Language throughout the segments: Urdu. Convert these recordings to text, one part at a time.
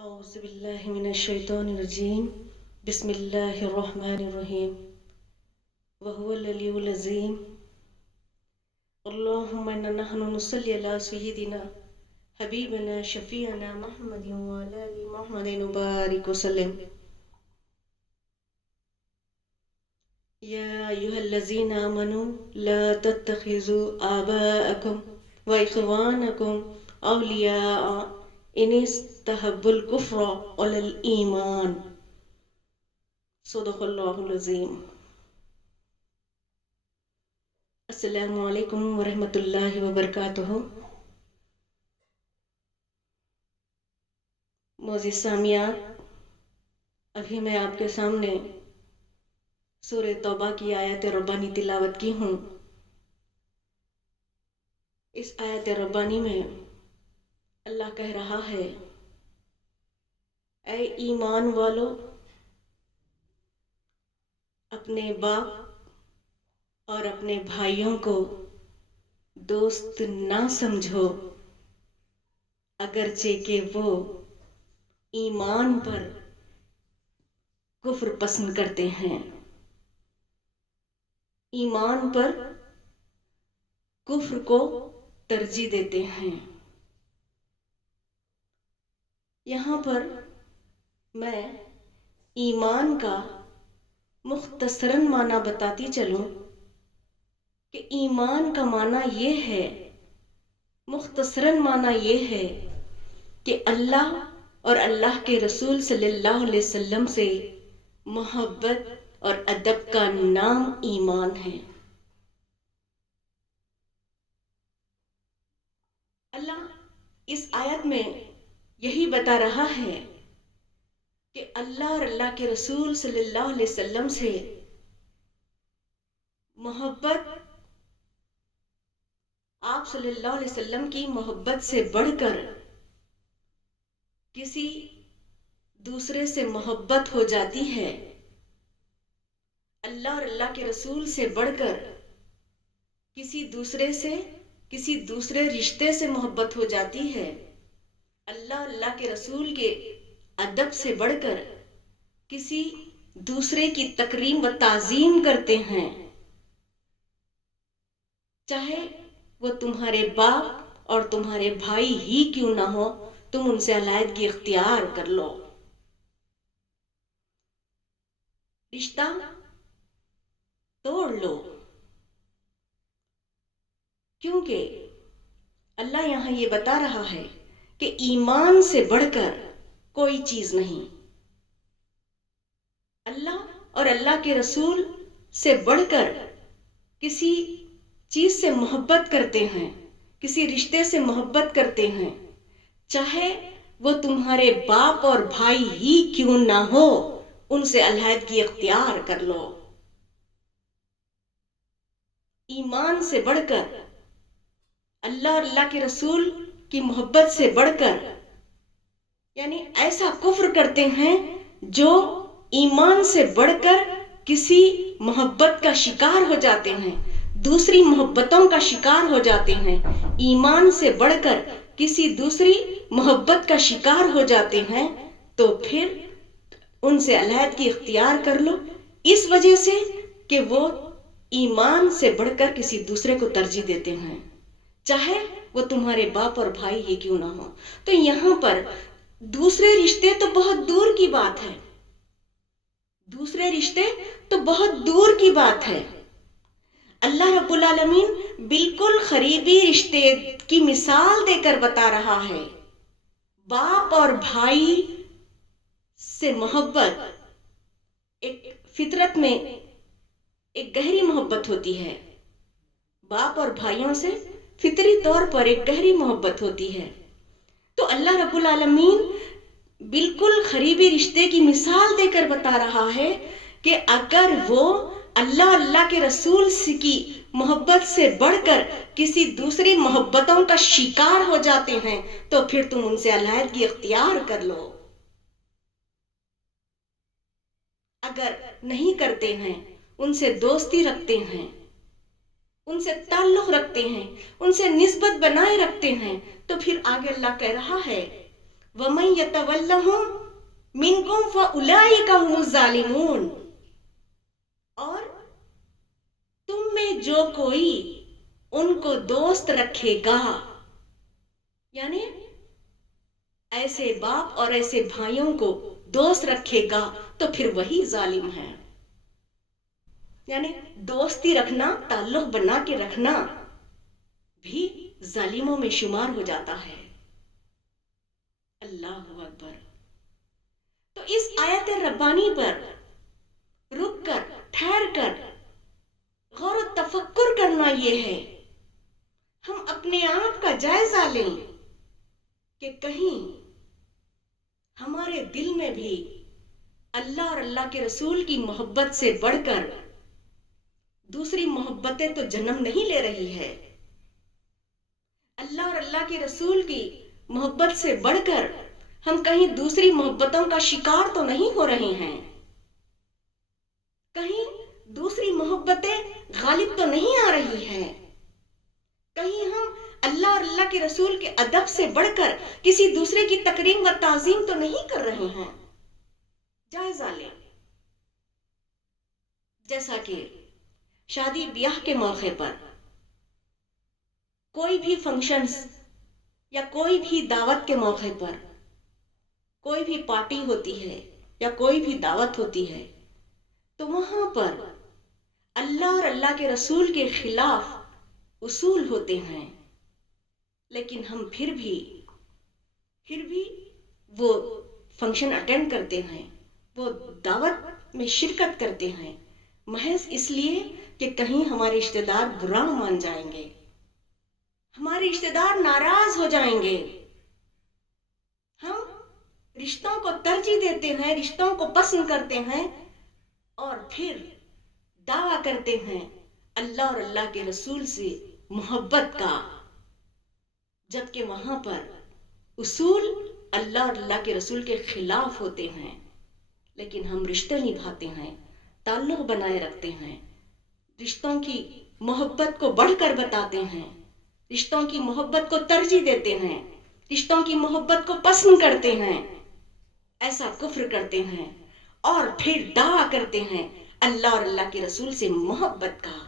أعوذ بالله من الشيطان الرجيم بسم الله الرحمن الرحيم وهو العلي العظيم اللهم إنا نحن نصلي على سيدنا حبيبنا شفيعنا محمد وعلى آل محمد وبارك وسلم يا أيها الذين آمنوا لا تتخذوا آباءكم وإخوانكم أولياء إن استحبوا الكفر على الإيمان صدق اللہ العظیم۔ السلام علیکم ورحمۃ اللہ وبرکاتہ۔ معزز سامعات، ابھی میں آپ کے سامنے سورہ توبہ کی آیت ربانی تلاوت کی ہوں۔ اس آیت ربانی میں اللہ کہہ رہا ہے، اے ایمان والو، اپنے باپ اور اپنے بھائیوں کو دوست نہ سمجھو، اگرچہ کہ وہ ایمان پر کفر پسند کرتے ہیں، ایمان پر کفر کو ترجیح دیتے ہیں۔ یہاں پر میں ایمان کا مختصراً معنی بتاتی چلوں کہ ایمان کا معنی یہ ہے، مختصراً معنی یہ ہے کہ اللہ اور اللہ کے رسول صلی اللہ علیہ وسلم سے محبت اور ادب کا نام ایمان ہے۔ اللہ اس آیت میں یہی بتا رہا ہے کہ اللہ اور اللہ کے رسول صلی اللہ علیہ وسلم سے محبت، آپ صلی اللہ علیہ وسلم کی محبت سے بڑھ کر کسی دوسرے سے محبت ہو جاتی ہے، اللہ اور اللہ کے رسول سے بڑھ کر کسی دوسرے رشتے سے محبت ہو جاتی ہے، اللہ اور اللہ کے رسول کے ادب سے بڑھ کر کسی دوسرے کی تکریم و تعظیم کرتے ہیں، چاہے وہ تمہارے باپ اور تمہارے بھائی ہی کیوں نہ ہو، تم ان سے علیحدگی اختیار کر لو، رشتہ توڑ لو، کیونکہ اللہ یہاں یہ بتا رہا ہے کہ ایمان سے بڑھ کر کوئی چیز نہیں، اللہ اور اللہ کے رسول سے بڑھ کر کسی چیز سے محبت کرتے ہیں، کسی رشتے سے محبت کرتے ہیں، چاہے وہ تمہارے باپ اور بھائی ہی کیوں نہ ہو، ان سے علیحدگی اختیار کر لو۔ ایمان سے بڑھ کر، اللہ اور اللہ کے رسول کی محبت سے بڑھ کر، یعنی ایسا کفر کرتے ہیں جو ایمان سے بڑھ کر کسی محبت کا شکار ہو جاتے ہیں، دوسری محبتوں کا شکار ہو جاتے ہیں، ایمان سے بڑھ کر کسی دوسری محبت کا شکار ہو جاتے ہیں، تو پھر ان سے علیحدگی اختیار کر لو، اس وجہ سے کہ وہ ایمان سے بڑھ کر کسی دوسرے کو ترجیح دیتے ہیں، چاہے وہ تمہارے باپ اور بھائی ہی کیوں نہ ہو۔ تو یہاں پر دوسرے رشتے تو بہت دور کی بات ہے، دوسرے رشتے تو بہت دور کی بات ہے، اللہ رب العالمین بالکل قریبی رشتے کی مثال دے کر بتا رہا ہے۔ باپ اور بھائی سے محبت ایک فطرت میں ایک گہری محبت ہوتی ہے، باپ اور بھائیوں سے فطری طور پر ایک گہری محبت ہوتی ہے، تو اللہ رب العالمین بالکل قریبی رشتے کی مثال دے کر بتا رہا ہے کہ اگر وہ اللہ اللہ کے رسول کی محبت سے بڑھ کر کسی دوسری محبتوں کا شکار ہو جاتے ہیں، تو پھر تم ان سے علیحدگی اختیار کر لو۔ اگر نہیں کرتے ہیں، ان سے دوستی رکھتے ہیں، ان سے تعلق رکھتے ہیں، ان سے نسبت بنائے رکھتے ہیں، تو پھر آگے اللہ کہہ رہا ہے وَمَن يَتَوَلَّهُم مِنكُم فَأُولَئِكَ هُمُ الظَّالِمُونَ، اور تم میں جو کوئی ان کو دوست رکھے گا، یعنی ایسے باپ اور ایسے بھائیوں کو دوست رکھے گا تو پھر وہی ظالم ہے۔ یعنی دوستی رکھنا، تعلق بنا کے رکھنا بھی ظالموں میں شمار ہو جاتا ہے۔ اللہ اکبر۔ تو اس آیت ربانی پر رک کر، ٹھہر کر غور و تفکر کرنا یہ ہے، ہم اپنے آپ کا جائزہ لیں کہ کہیں ہمارے دل میں بھی اللہ اور اللہ کے رسول کی محبت سے بڑھ کر دوسری محبتیں تو جنم نہیں لے رہی ہے۔ اللہ اور اللہ کے رسول کی محبت سے بڑھ کر ہم کہیں دوسری محبتوں کا شکار تو نہیں ہو رہے ہیں، کہیں دوسری محبتیں غالب تو نہیں آ رہی ہیں، کہیں ہم اللہ اور اللہ کے رسول کے ادب سے بڑھ کر کسی دوسرے کی تکریم و تعظیم تو نہیں کر رہے ہیں۔ جائزہ لیں۔ جیسا کہ شادی بیاہ کے موقع پر کوئی بھی فنکشنز یا کوئی بھی دعوت کے موقع پر کوئی بھی پارٹی ہوتی ہے یا کوئی بھی دعوت ہوتی ہے تو وہاں پر اللہ اور اللہ کے رسول کے خلاف اصول ہوتے ہیں، لیکن ہم پھر بھی وہ فنکشن اٹینڈ کرتے ہیں، وہ دعوت میں شرکت کرتے ہیں، محض اس لیے کہ کہیں ہمارے رشتہ دار برا مان جائیں گے، ہمارے رشتہ دار ناراض ہو جائیں گے۔ ہم رشتوں کو ترجیح دیتے ہیں، رشتوں کو پسند کرتے ہیں، اور پھر دعویٰ کرتے ہیں اللہ اور اللہ کے رسول سے محبت کا، جبکہ وہاں پر اصول اللہ اور اللہ کے رسول کے خلاف ہوتے ہیں، لیکن ہم رشتے نبھاتے ہیں، تعلق بنائے رکھتے ہیں، رشتوں کی محبت کو بڑھ کر بتاتے ہیں، رشتوں کی محبت کو ترجیح دیتے ہیں، رشتوں کی محبت کو پسند کرتے ہیں۔ ایسا کفر کرتے ہیں اور پھر دعویٰ کرتے ہیں اللہ اور اللہ کے رسول سے محبت کا،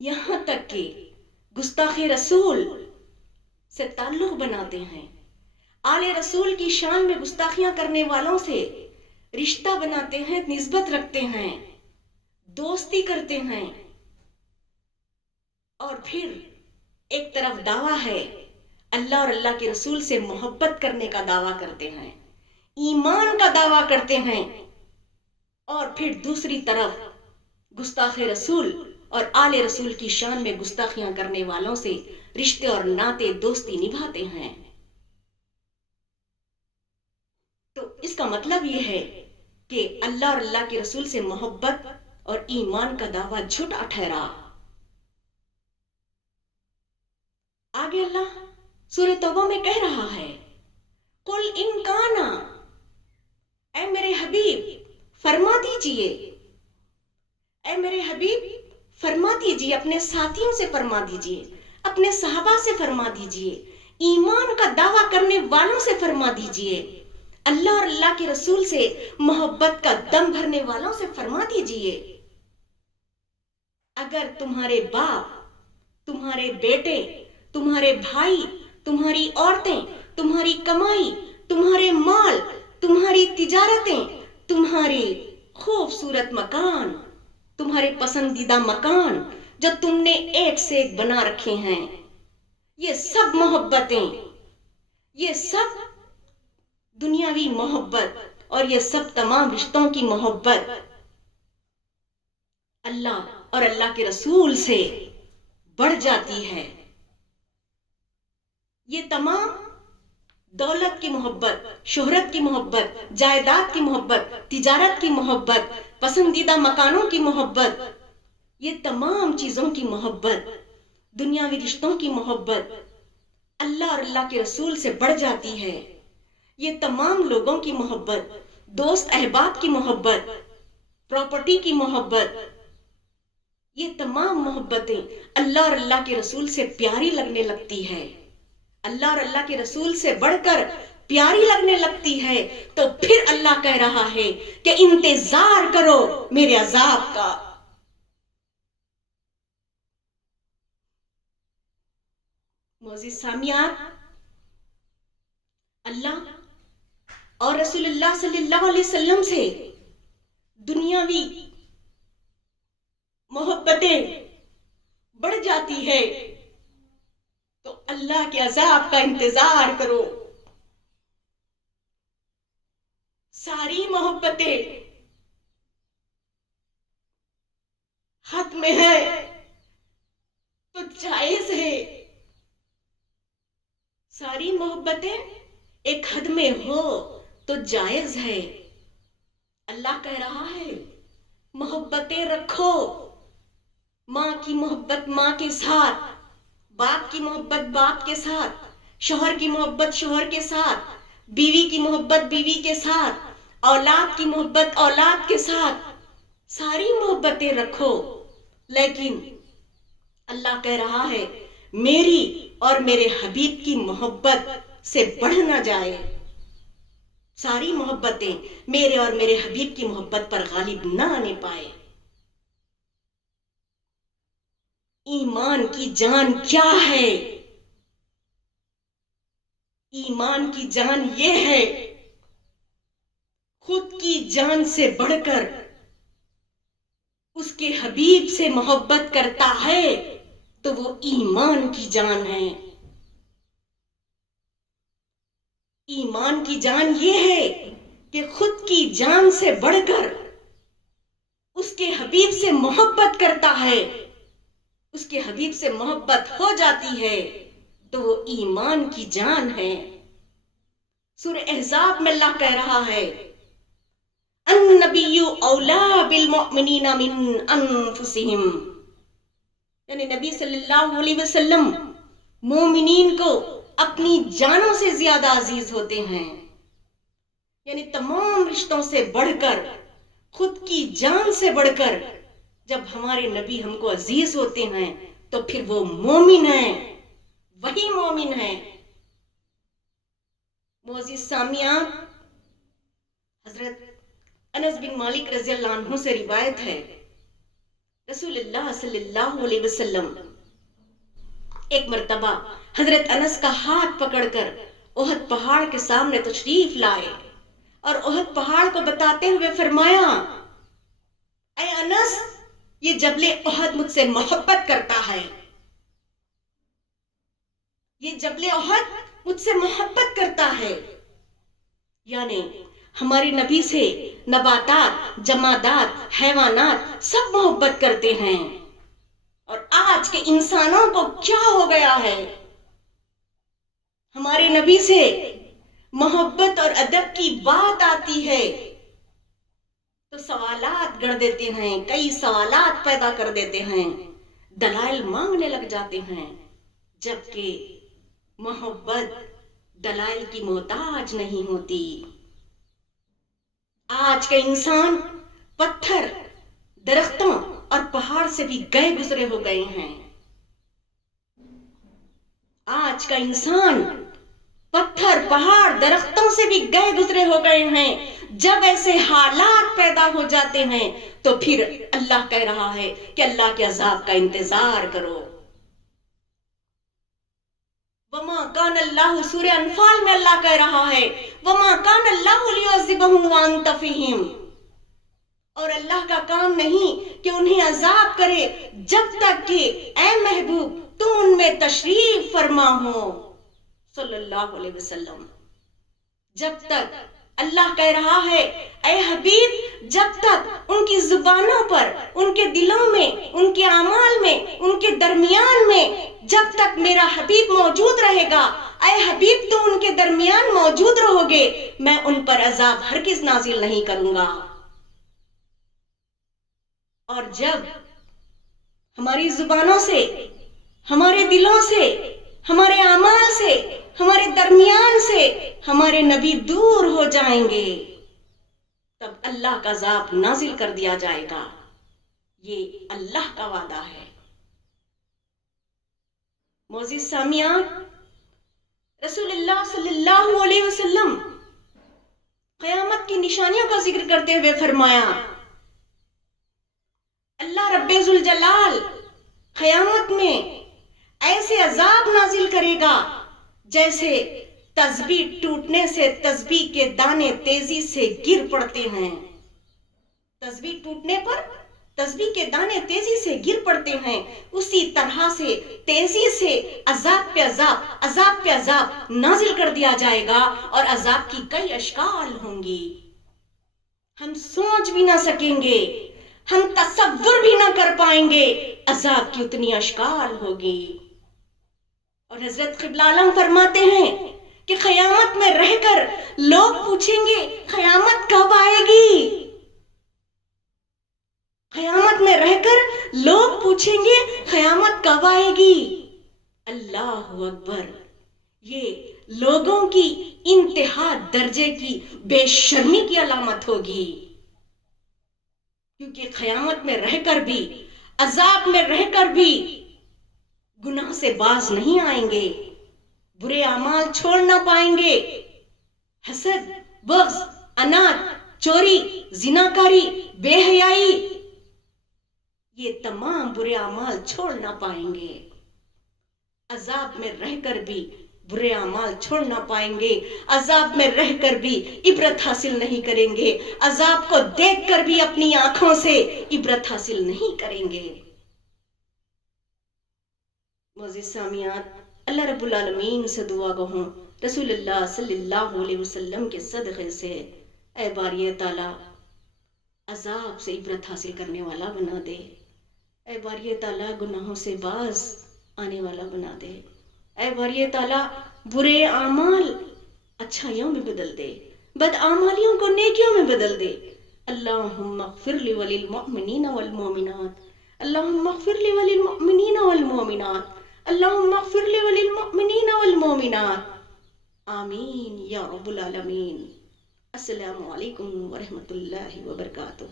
یہاں تک کہ گستاخ رسول سے تعلق بناتے ہیں، آل رسول کی شان میں گستاخیاں کرنے والوں سے رشتہ بناتے ہیں، نسبت رکھتے ہیں، دوستی کرتے ہیں، اور پھر ایک طرف دعویٰ ہے اللہ اور اللہ کے رسول سے محبت کرنے کا دعویٰ کرتے ہیں، ایمان کا دعویٰ کرتے ہیں، اور پھر دوسری طرف گستاخ رسول اور آل رسول کی شان میں گستاخیاں کرنے والوں سے رشتے اور ناطے دوستی نبھاتے ہیں۔ تو اس کا مطلب یہ ہے کہ اللہ اور اللہ کے رسول سے محبت اور ایمان کا دعویٰ جھوٹا ٹھہرا۔ آگے اللہ سورہ توبہ میں کہہ رہا ہے، قُلْ إِن كَانَ، اے میرے حبیب فرما دیجئے، اے میرے حبیب فرما دیجئے، اپنے ساتھیوں سے فرما دیجئے، اپنے صحابہ سے فرما دیجئے، ایمان کا دعویٰ کرنے والوں سے فرما دیجئے، اللہ اور اللہ کے رسول سے محبت کا دم بھرنے والوں سے فرما دیجئے، اگر تمہارے باپ، تمہارے بیٹے، تمہارے بھائی، تمہاری عورتیں، تمہاری کمائی، تمہارے مال، تمہاری تجارتیں، تمہاری خوبصورت مکان، تمہارے پسندیدہ مکان جو تم نے ایک سے ایک بنا رکھے ہیں، یہ سب محبتیں، یہ سب دنیاوی محبت اور یہ سب تمام رشتوں کی محبت اللہ اور اللہ کے رسول سے بڑھ جاتی ہے۔ یہ تمام دولت کی محبت، شہرت کی محبت، جائیداد کی محبت، تجارت کی محبت، پسندیدہ مکانوں کی محبت، یہ تمام چیزوں کی محبت، دنیاوی رشتوں کی محبت اللہ اور اللہ کے رسول سے بڑھ جاتی ہے۔ یہ تمام لوگوں کی محبت، دوست احباب کی محبت، پراپرٹی کی محبت، یہ تمام محبتیں اللہ اور اللہ کے رسول سے پیاری لگنے لگتی ہے۔ اللہ اور اللہ کے رسول سے بڑھ کر پیاری لگنے لگتی ہے تو پھر اللہ کہہ رہا ہے کہ انتظار کرو میرے عذاب کا. معزز سامعین، اللہ اور رسول اللہ صلی اللہ علیہ وسلم سے دنیاوی محبتیں بڑھ جاتی ہے تو اللہ کے عذاب کا انتظار کرو. ساری محبتیں حد میں ہے تو جائز ہے. ساری محبتیں ایک حد میں ہو تو جائز ہے. اللہ کہہ رہا ہے محبتیں رکھو. ماں کی محبت ماں کے ساتھ، باپ کی محبت باپ کے ساتھ، شوہر کی محبت شوہر کے ساتھ، بیوی کی محبت بیوی کے ساتھ، اولاد کی محبت اولاد کے ساتھ. ساری محبتیں رکھو، لیکن اللہ کہہ رہا ہے میری اور میرے حبیب کی محبت سے بڑھ نہ جائے. ساری محبتیں میرے اور میرے حبیب کی محبت پر غالب نہ آنے پائے. ایمان کی جان کیا ہے؟ ایمان کی جان یہ ہے خود کی جان سے بڑھ کر اس کے حبیب سے محبت کرتا ہے تو وہ ایمان کی جان ہے. ایمان کی جان یہ ہے کہ خود کی جان سے بڑھ کر اس کے حبیب سے محبت کرتا ہے. اس کے حبیب سے محبت ہو جاتی ہے تو وہ ایمان کی جان ہے. سورہ احزاب میں اللہ کہہ رہا ہے النبی اولا بالمؤمنین من انفسہم، یعنی نبی صلی اللہ علیہ وسلم مومنین کو اپنی جانوں سے زیادہ عزیز ہوتے ہیں. یعنی تمام رشتوں سے بڑھ کر، خود کی جان سے بڑھ کر جب ہمارے نبی ہم کو عزیز ہوتے ہیں تو پھر وہ مومن ہیں، وہی مومن ہیں. معزز سامعین، حضرت انس بن مالک رضی اللہ عنہ سے روایت ہے رسول اللہ صلی اللہ علیہ وسلم ایک مرتبہ حضرت انس کا ہاتھ پکڑ کر احد پہاڑ کے سامنے تشریف لائے اور احد پہاڑ کو بتاتے ہوئے فرمایا اے انس، یہ جبل احد مجھ سے محبت کرتا ہے. یہ جبل احد مجھ سے محبت کرتا ہے. یعنی ہمارے نبی سے نباتات، جمادات، حیوانات سب محبت کرتے ہیں. اور آج کے انسانوں کو کیا ہو گیا ہے؟ ہمارے نبی سے محبت اور ادب کی بات آتی ہے تو سوالات گڑھ دیتے ہیں، کئی سوالات پیدا کر دیتے ہیں، دلائل مانگنے لگ جاتے ہیں، جبکہ محبت دلائل کی محتاج نہیں ہوتی. آج کا انسان پتھر، درختوں اور پہاڑ سے بھی گئے گزرے ہو گئے ہیں. آج کا انسان پتھر، پہاڑ، درختوں سے بھی گئے گزرے ہو گئے ہیں. جب ایسے حالات پیدا ہو جاتے ہیں تو پھر اللہ کہہ رہا ہے کہ اللہ کے عذاب کا انتظار کرو. وما کان اللہ، سورہ انفال میں اللہ کہہ رہا ہے وما کان اللہ لیعذبہم وانت فیہم، اور اللہ کا کام نہیں کہ انہیں عذاب کرے جب تک کہ اے محبوب تم ان میں تشریف فرما ہو صلی اللہ علیہ وسلم. جب تک اللہ کہہ رہا ہے اے حبیب، جب تک ان کی زبانوں پر، ان کے دلوں میں، ان کے اعمال میں، ان کے درمیان میں جب تک میرا حبیب موجود رہے گا، اے حبیب تم ان کے درمیان موجود رہو گے، میں ان پر عذاب ہرگز نازل نہیں کروں گا. اور جب ہماری زبانوں سے، ہمارے دلوں سے، ہمارے اعمال سے، ہمارے درمیان سے ہمارے نبی دور ہو جائیں گے تب اللہ کا عذاب نازل کر دیا جائے گا. یہ اللہ کا وعدہ ہے. معزز سامعین، اللہ صلی اللہ علیہ وسلم قیامت کی نشانیوں کا ذکر کرتے ہوئے فرمایا اللہ رب ذوالجلال قیامت میں ایسے عذاب نازل کرے گا جیسے تسبیح ٹوٹنے سے تسبیح کے دانے تیزی سے گر پڑتے ہیں. تسبیح ٹوٹنے پر تسبیح کے دانے تیزی سے گر پڑتے ہیں، اسی طرح سے تیزی سے عذاب پہ عذاب نازل کر دیا جائے گا، اور عذاب کی کئی اشکال ہوں گی. ہم سوچ بھی نہ سکیں گے، ہم تصور بھی نہ کر پائیں گے، عذاب کی اتنی اشکال ہوگی. اور حضرت قبلہ عالم فرماتے ہیں کہ قیامت میں رہ کر لوگ پوچھیں گے قیامت کب آئے گی. قیامت میں رہ کر لوگ پوچھیں گے قیامت کب آئے گی. اللہ اکبر، یہ لوگوں کی انتہا درجے کی بے شرمی کی علامت ہوگی، کیونکہ قیامت میں رہ کر بھی، عذاب میں رہ کر بھی گناہ سے باز نہیں آئیں گے، برے اعمال چھوڑ نہ پائیں گے، حسد، بغض، انات، چوری، زناکاری، بے حیائی، یہ تمام برے اعمال چھوڑ نہ پائیں گے. عذاب میں رہ کر بھی برے اعمال چھوڑ نہ پائیں گے، عذاب میں رہ کر بھی عبرت حاصل نہیں کریں گے، عذاب کو دیکھ کر بھی اپنی آنکھوں سے عبرت حاصل نہیں کریں گے. معزز سامعات، اللہ رب العالمین سے دعا گو ہوں رسول اللہ صلی اللہ علیہ وسلم کے صدقے سے اے باری تعالی عذاب سے عبرت حاصل کرنے والا بنا دے. اے باری تعالی گناہوں سے باز آنے والا بنا دے. اے باری تعالی برے اعمال اچھائیوں میں بدل دے، بدعمالیوں کو نیکیوں میں بدل دے. اللہم اغفر لی وللمؤمنین والمؤمنات، اللہم اغفر لی وللمؤمنین والمؤمنات، اللہم اغفر لی وللمؤمنین والمؤمنات. آمین یا رب العالمین. السلام علیکم ورحمۃ اللہ وبرکاتہ.